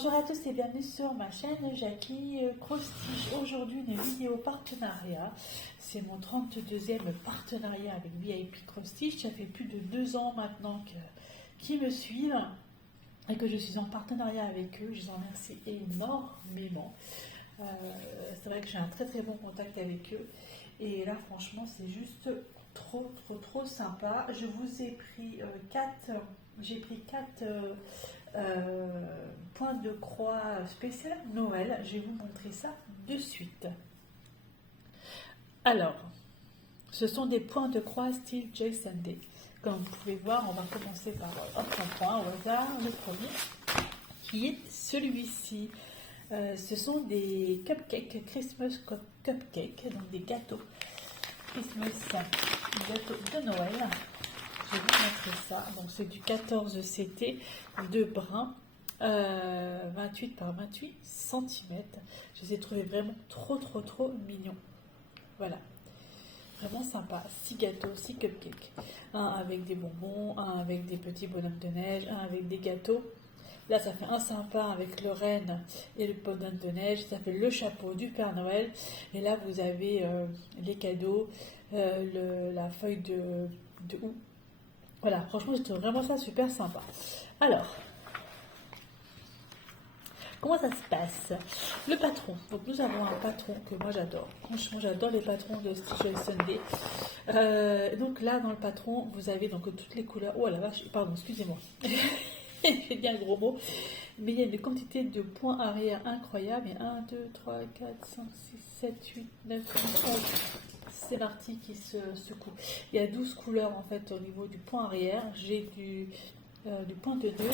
Bonjour à tous et bienvenue sur ma chaîne Jackie Crostiche. Aujourd'hui une vidéo partenariat. C'est mon 32e partenariat avec VIP Crostiche. Ça fait plus de 2 ans maintenant qu'ils me suivent et que je suis en partenariat avec eux. Je les en remercie énormément. C'est vrai que j'ai un très bon contact avec eux. Et là franchement c'est juste trop sympa. Je vous ai pris 4 points de croix spécial Noël. Je vais vous montrer ça de suite. Alors, ce sont des points de croix style Jason Day. Comme vous pouvez voir, on va commencer par un point au hasard, le premier, qui est celui-ci. Ce sont des cupcakes, Christmas cupcakes, donc des gâteaux Christmas, gâteaux de Noël. Je vais vous montrer ça. Donc c'est du 14 CT de brun, 28 par 28 cm. Je les ai trouvés vraiment trop mignons. Voilà, vraiment sympa. 6 gâteaux, 6 cupcakes. Un avec des bonbons, un avec des petits bonhommes de neige, un avec des gâteaux. Là, ça fait un sympa avec le renne et le bonhomme de neige. Ça fait le chapeau du Père Noël. Et là, vous avez les cadeaux, la feuille de houx. Voilà, franchement, je trouve vraiment ça super sympa. Alors, comment ça se passe? Le patron. Donc, nous avons un patron que moi j'adore. Franchement, j'adore les patrons de Stitch Sunday. Donc là, dans le patron, vous avez donc toutes les couleurs. Oh la vache, pardon, excusez-moi. J'ai dit un gros mot. Mais il y a une quantité de points arrière incroyable. Et 1, 2, 3, 4, 5, 6, 7, 8, 9, 10, 11. C'est parti qui se secoue. Il y a 12 couleurs en fait au niveau du point arrière. J'ai du point de nœud.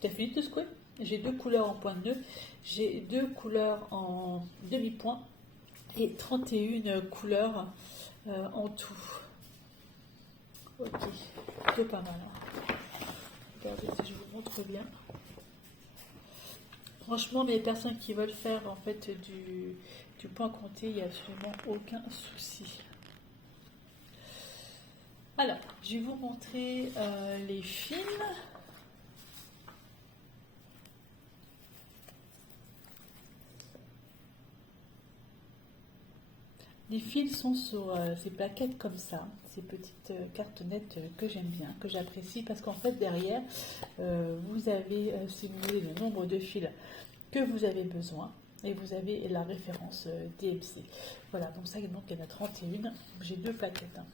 T'as fini de secouer? J'ai 2 couleurs en point de nœud. J'ai 2 couleurs en demi-point. Et 31 couleurs en tout. Ok, plutôt pas mal. Hein. Regardez si je vous montre bien. Franchement, les personnes qui veulent faire en fait du point compté, il n'y a absolument aucun souci. Alors, je vais vous montrer les fils. Les fils sont sur ces plaquettes comme ça, ces petites cartonnettes que j'aime bien, que j'apprécie, parce qu'en fait derrière, vous avez, si vous voulez, le nombre de fils que vous avez besoin, et vous avez la référence DMC. Voilà, donc ça, donc il y en a 31, j'ai 2 plaquettes. Hein.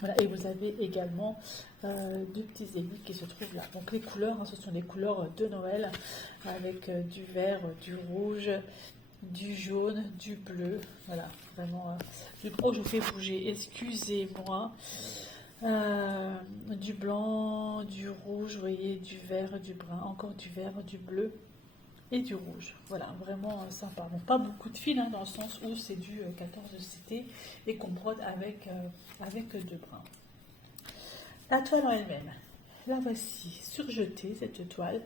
Voilà, et vous avez également 2 petits aiguilles qui se trouvent là. Donc les couleurs, hein, ce sont les couleurs de Noël, avec du vert, du rouge, du jaune, du bleu, voilà, vraiment, oh, je vous fais bouger, excusez-moi, du blanc, du rouge, vous voyez, du vert, du brun, encore du vert, du bleu et du rouge, voilà, vraiment sympa. Bon, pas beaucoup de fils, hein, dans le sens où c'est du 14 CT et qu'on brode avec de brun. La toile en elle-même, la voici, surjetée, cette toile,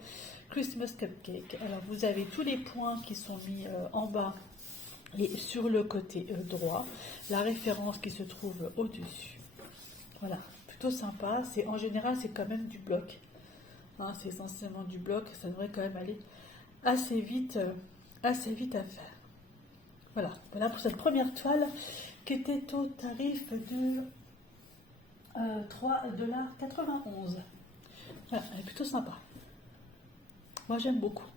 Christmas Cupcake. Alors vous avez tous les points qui sont mis en bas et sur le côté droit, la référence qui se trouve au-dessus. Voilà, plutôt sympa. En général, c'est quand même du bloc. Hein, c'est essentiellement du bloc, ça devrait quand même aller assez vite à faire. Voilà pour cette première toile qui était au tarif de 3,91 $. Voilà, elle est plutôt sympa. Moi j'aime beaucoup.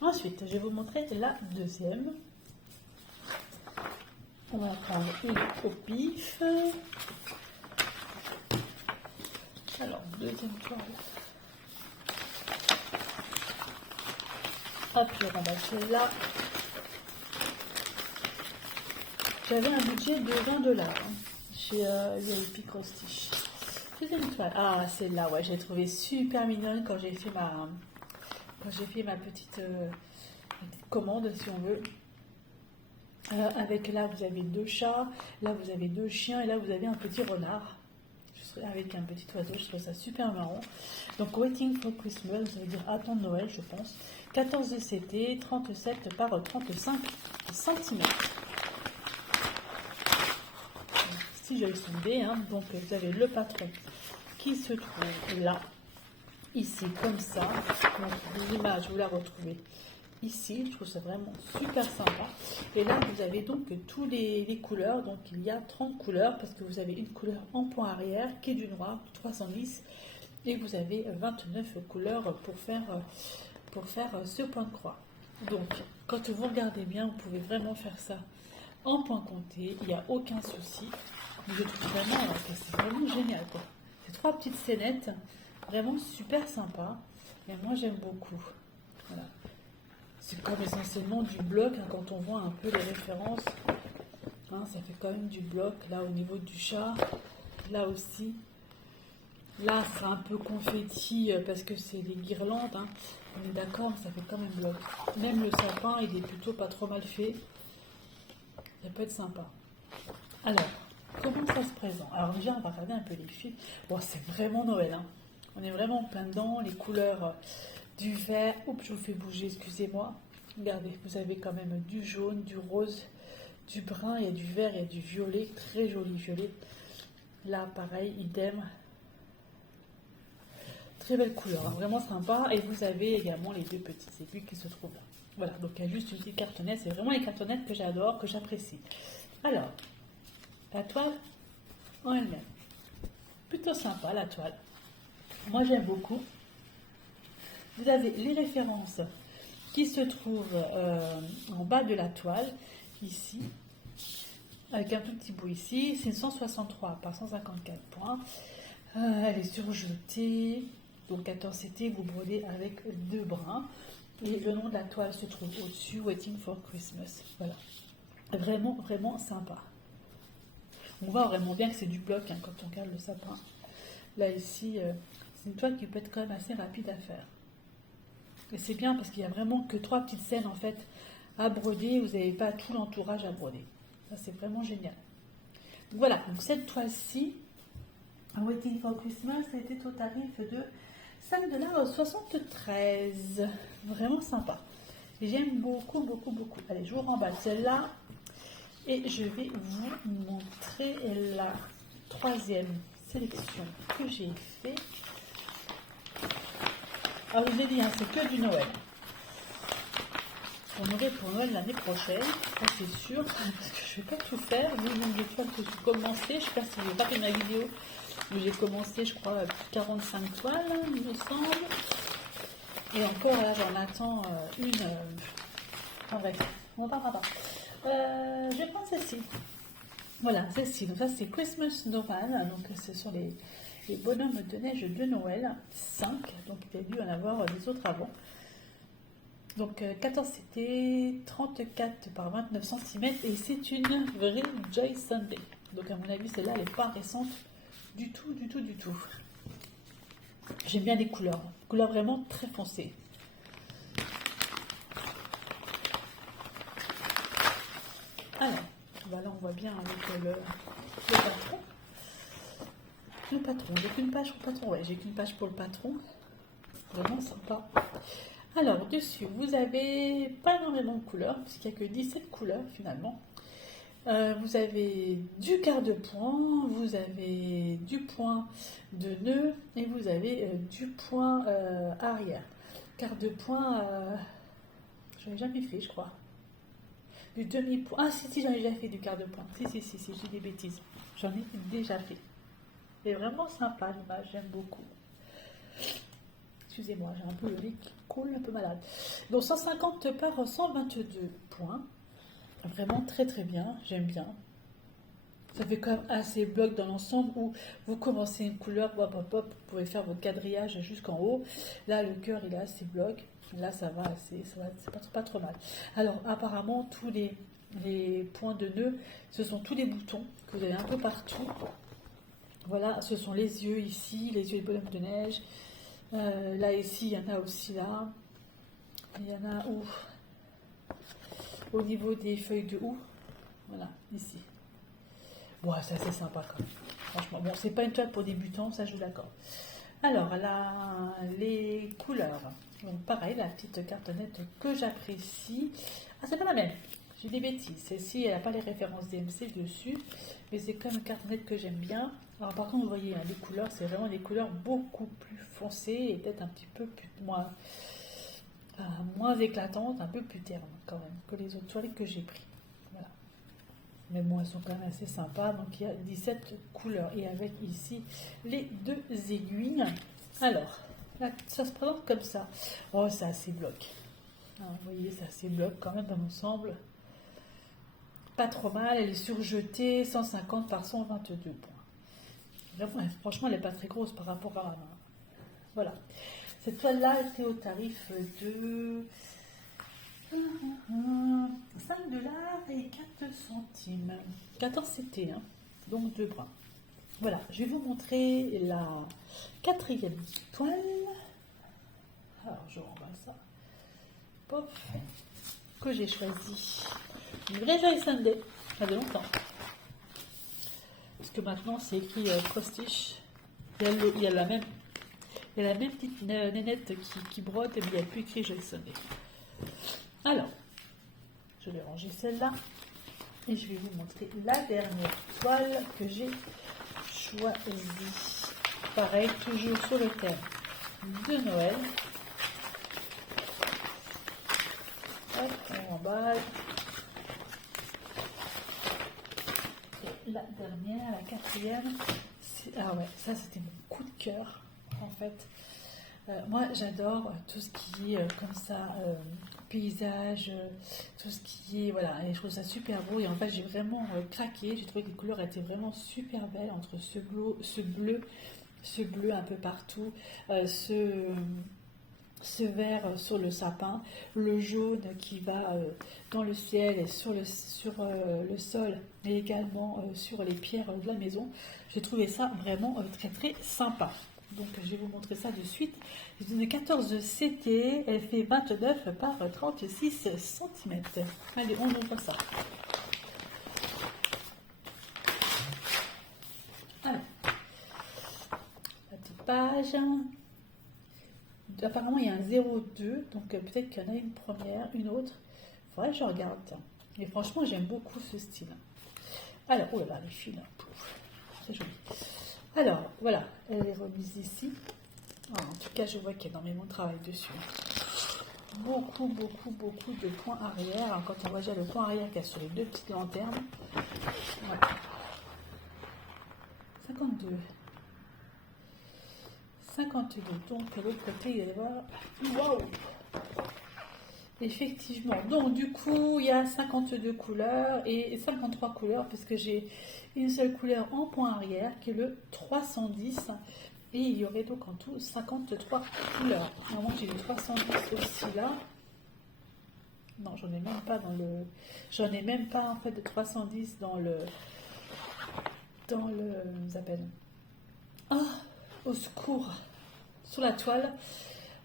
Ensuite, je vais vous montrer la deuxième. On va prendre une au pif. Alors, deuxième toile. Hop, je remballe celle-là. J'avais un budget de 20 $ hein, chez VIP Crostiche. Deuxième toile. Ah, celle-là, ouais, j'ai trouvé super mignonne quand j'ai fait ma petite commande, si on veut. Avec là, vous avez 2 chats, là, vous avez 2 chiens, et là, vous avez un petit renard. Avec un petit oiseau, je trouve ça super marrant. Donc, Waiting for Christmas, ça veut dire attendre Noël, je pense. 14 CT, 37 par 35 cm. Si j'avais sondé, hein, donc vous avez le patron qui se trouve là. ici comme ça. Donc l'image, vous la retrouvez ici. Je trouve ça vraiment super sympa. Et là, vous avez donc tous les couleurs. Donc il y a 30 couleurs parce que vous avez une couleur en point arrière qui est du noir, 310. Et vous avez 29 couleurs pour faire ce point de croix. Donc, quand vous regardez bien, vous pouvez vraiment faire ça en point compté. Il n'y a aucun souci. Je trouve vraiment que c'est vraiment génial, quoi. C'est 3 petites scénettes, vraiment super sympa. Et moi, j'aime beaucoup. Voilà. C'est comme essentiellement du bloc, hein, quand on voit un peu les références. Hein, ça fait quand même du bloc, là, au niveau du chat. Là aussi. Là, c'est un peu confetti parce que c'est des guirlandes. Hein. On est d'accord, ça fait quand même bloc. Même le sapin, il est plutôt pas trop mal fait. Ça peut être sympa. Alors, comment ça se présente? Alors déjà, on va regarder un peu les films. Bon, c'est vraiment Noël. Hein. On est vraiment en plein dedans. Les couleurs du vert. Oups, je vous fais bouger, excusez-moi. Regardez, vous avez quand même du jaune, du rose, du brun, il y a du vert, il y a du violet. Très joli violet. Là, pareil, idem. Très belle couleur, hein, vraiment sympa. Et vous avez également les 2 petits aiguilles qui se trouvent là. Voilà, donc il y a juste une petite cartonnette. C'est vraiment les cartonnettes que j'adore, que j'apprécie. Alors, la toile en elle-même. Plutôt sympa la toile. Moi j'aime beaucoup. Vous avez les références qui se trouvent en bas de la toile, ici. Avec un tout petit bout ici. C'est 163 par 154 points. Elle est surjetée. Donc 14 CT, vous brodez avec 2 brins. Et le nom de la toile se trouve au-dessus, Waiting for Christmas. Voilà. Vraiment, vraiment sympa. On voit vraiment bien que c'est du bloc hein, quand on regarde le sapin. Là, ici, c'est une toile qui peut être quand même assez rapide à faire. Et c'est bien parce qu'il n'y a vraiment que 3 petites scènes en fait à broder. Vous n'avez pas tout l'entourage à broder. Ça, c'est vraiment génial. Donc, voilà, donc cette toile-ci, Waiting for Christmas, était au tarif de 5,73 $. Vraiment sympa. J'aime beaucoup, beaucoup, beaucoup. Allez, je vous remballe celle-là. Et je vais vous montrer la 3e sélection que j'ai fait. Alors, je vous ai dit, hein, c'est que du Noël. On aurait pour Noël l'année prochaine, ça c'est sûr, parce que je ne vais pas tout faire. Vu le nombre de toiles que j'ai commencé, je ne sais pas si j'ai pas fait ma vidéo. J'ai commencé, je crois, 45 toiles, il me semble. Et encore, là, j'en attends une. En vrai, on va pas. Je vais prendre celle-ci. Voilà, celle-ci. Donc, ça, c'est Christmas Snowman. Donc, ce sont les bonhommes de neige de Noël. 5. Donc, il y a dû en avoir des autres avant. Donc, 14 CT, 34 par 29 cm. Et c'est une vraie Joy Sunday. Donc, à mon avis, celle-là, elle n'est pas récente. Du tout. J'aime bien les couleurs. Couleurs vraiment très foncées. Alors, voilà, on voit bien avec le patron. Le patron, j'ai qu'une page pour le patron. Ouais, j'ai qu'une page pour le patron. Vraiment sympa. Alors, dessus, vous avez pas énormément de couleurs, puisqu'il n'y a que 17 couleurs finalement. Vous avez du quart de point, vous avez du point de nœud et vous avez du point arrière. Quart de point, j'en ai jamais fait, je crois. Du demi-point. Ah, si, j'en ai déjà fait du quart de point. Si, j'ai des bêtises. J'en ai déjà fait. C'est vraiment sympa l'image, j'aime beaucoup. Excusez-moi, j'ai un peu le nez qui coule, un peu malade. Donc 150 par 122 points. Vraiment très bien, j'aime bien. Ça fait quand même assez bloc dans l'ensemble où vous commencez une couleur, hop, vous pouvez faire votre quadrillage jusqu'en haut. Là, le cœur, il est assez bloc. Là, ça va assez, c'est pas trop mal. Alors, apparemment, tous les points de nœud, ce sont tous les boutons que vous avez un peu partout. Voilà, ce sont les yeux ici, les yeux des bonhommes de neige. Là, ici, il y en a aussi là. Il y en a où? Au niveau des feuilles de houx, voilà, ici. Bon, ça c'est sympa quand même. Franchement, bon, c'est pas une toile pour débutants, ça je suis d'accord. Alors, là, les couleurs. Donc, pareil, la petite cartonnette que j'apprécie. Ah, c'est pas la même. dis des bêtises. Celle-ci, elle n'a pas les références DMC dessus, mais c'est comme une carte nette que j'aime bien. Alors par contre, vous voyez, hein, les couleurs, c'est vraiment des couleurs beaucoup plus foncées et peut-être un petit peu plus, moins éclatantes, un peu plus ternes quand même que les autres toilettes que j'ai pris. Voilà. Mais bon, elles sont quand même assez sympas. Donc il y a 17 couleurs et avec ici les 2 aiguilles. Alors, là, ça se présente comme ça. Oh, c'est assez bloc. Ah, vous voyez, c'est assez bloc quand même dans l'ensemble. Pas trop mal, elle est surjetée, 150 par 122 points. Vraiment, franchement, elle n'est pas très grosse par rapport à... Voilà. Cette toile-là était au tarif de 5 dollars et 4 centimes. 14 CT, hein, donc 2 bras. Voilà, je vais vous montrer la 4e toile. Alors, je remballe ça. Pop. Que j'ai choisi. Une vraie Joy Sunday. Ça fait longtemps. Parce que maintenant, c'est écrit Prostiche. Il y a la même petite nénette qui brode, mais il n'y a plus écrit Joy Sunday. Alors, je vais ranger celle-là. Et je vais vous montrer la dernière toile que j'ai choisie. Pareil, toujours sur le thème de Noël. Hop, on emballe. Et la dernière, la 4e. Ah ouais, ça c'était mon coup de cœur en fait. Moi j'adore tout ce qui est comme ça, paysage, tout ce qui est, voilà, et je trouve ça super beau et en fait j'ai vraiment craqué, j'ai trouvé que les couleurs étaient vraiment super belles entre ce bleu un peu partout, ce vert sur le sapin, le jaune qui va dans le ciel et sur le sol, mais également sur les pierres de la maison. J'ai trouvé ça vraiment très très sympa. Donc je vais vous montrer ça de suite. C'est une 14 CT, elle fait 29 par 36 cm. Allez, on ouvre ça. Alors, la petite page. Apparemment, il y a un 0,2, donc peut-être qu'il y en a une première, une autre. Il faudrait que je regarde. Mais franchement, j'aime beaucoup ce style. Alors, oh là là, les fils, c'est joli. Alors, voilà, elle est remise ici. En tout cas, je vois qu'il y a énormément de travail dessus. Beaucoup de points arrière. Alors, quand on voit déjà le point arrière qu'il y a sur les 2 petites lanternes. Voilà. 52. 52. Donc, de l'autre côté, il y a d'abord... Waouh! Effectivement. Donc, du coup, il y a 52 couleurs et 53 couleurs, puisque j'ai une seule couleur en point arrière, qui est le 310. Et il y aurait donc en tout 53 couleurs. Normalement, j'ai le 310 aussi là. Non, j'en ai même pas dans le... J'en ai même pas, en fait, de 310 dans le... Vous appelle... Ah! Au secours, sur la toile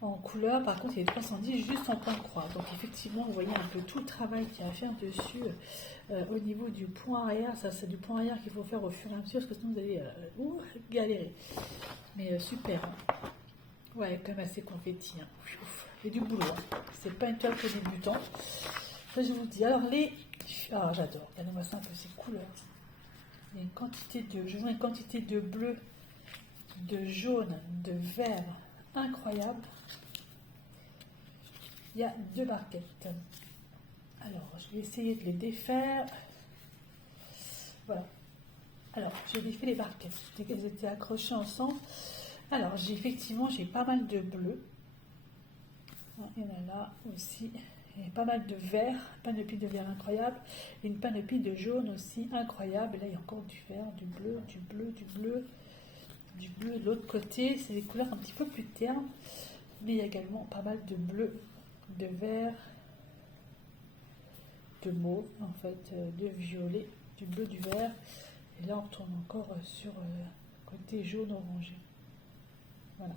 en couleur. Par contre, il y a 310 juste en point de croix. Donc effectivement, vous voyez un peu tout le travail qu'il y a à faire dessus au niveau du point arrière. Ça, c'est du point arrière qu'il faut faire au fur et à mesure, parce que sinon vous allez galérer. Mais super. Hein. Ouais, quand même assez confetti. Hein. Il y a du boulot. Hein. C'est pas une toile pour débutants. Ça, je vous dis. Alors les... Ah, j'adore. Regardez-moi ça un peu ces couleurs. Il y a une quantité de... Je vois une quantité de bleu, de jaune, de vert incroyable. Il y a 2 barquettes. Alors, je vais essayer de les défaire. Voilà. Alors, j'ai défait les barquettes. Elles étaient accrochées ensemble. Alors, j'ai pas mal de bleu. Il y en a là aussi. Il y a pas mal de vert, panoplie de vert incroyable. Et une panoplie de jaune aussi incroyable. Et là, il y a encore du vert, du bleu, du bleu, du bleu. Du bleu de l'autre côté, c'est des couleurs un petit peu plus ternes, mais il y a également pas mal de bleu, de vert, de mauve, en fait, de violet, du bleu, du vert, et là on retourne encore sur le côté jaune orangé. Voilà,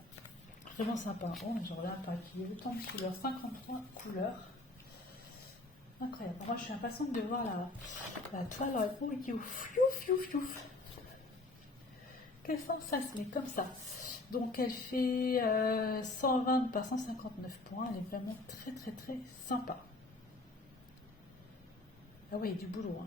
vraiment sympa. Oh, j'en reviens pas qu'il y ait autant de couleurs, 53 couleurs, incroyable. Moi je suis impatiente de voir la toile. Oh, youf. Quel sens ça se met comme ça. Donc elle fait 120 par 159 points. Elle est vraiment très très très sympa. Ah ouais, il y a du boulot. Hein.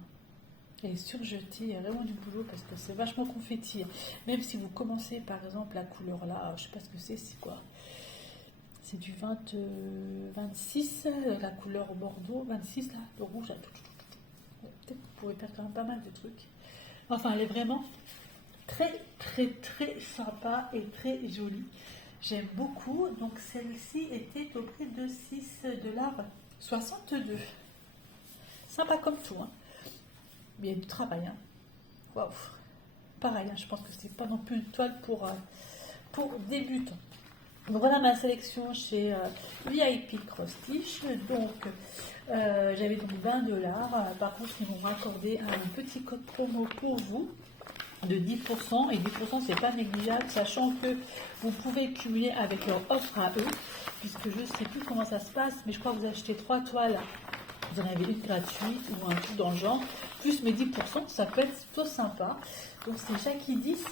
Elle est surjetée, il y a vraiment du boulot parce que c'est vachement confetti. Même si vous commencez par exemple la couleur là, je sais pas ce que c'est quoi. C'est du 20, 26, la couleur bordeaux, 26 là, le rouge là. Peut-être que vous pouvez perdre quand même pas mal de trucs. Enfin, elle est vraiment très très très sympa et très jolie. J'aime beaucoup. Donc celle-ci était au prix de 6,62 $. Sympa comme tout. Hein. Mais il y a du travail. Hein. Waouh. Pareil, hein, je pense que c'est pas non plus une toile pour débutants. Donc voilà ma sélection chez VIP Cross Stitch. Donc j'avais donc 20 $. Par contre, ils m'ont accordé un petit code promo pour vous de 10%. Et 10%, c'est pas négligeable, sachant que vous pouvez cumuler avec leur offre à eux, puisque je ne sais plus comment ça se passe, mais je crois que vous achetez 3 toiles. Vous en avez une gratuite ou un truc dans le genre, plus mes 10%, ça peut être plutôt sympa. Donc c'est Jackie 10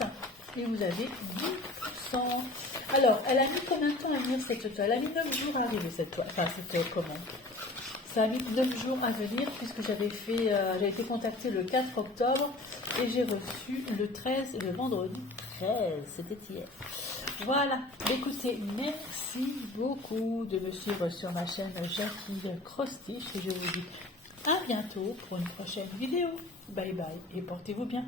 et vous avez 10%. Alors, elle a mis combien de temps à venir cette toile? Elle a mis 9 jours à arriver cette toile, enfin cette commande. Ça a mis 9 jours à venir puisque j'avais été contactée le 4 octobre et j'ai reçu le 13, le vendredi 13, c'était hier. Voilà, écoutez, merci beaucoup de me suivre sur ma chaîne Jackie Cross Stitch et je vous dis à bientôt pour une prochaine vidéo. Bye bye et portez-vous bien.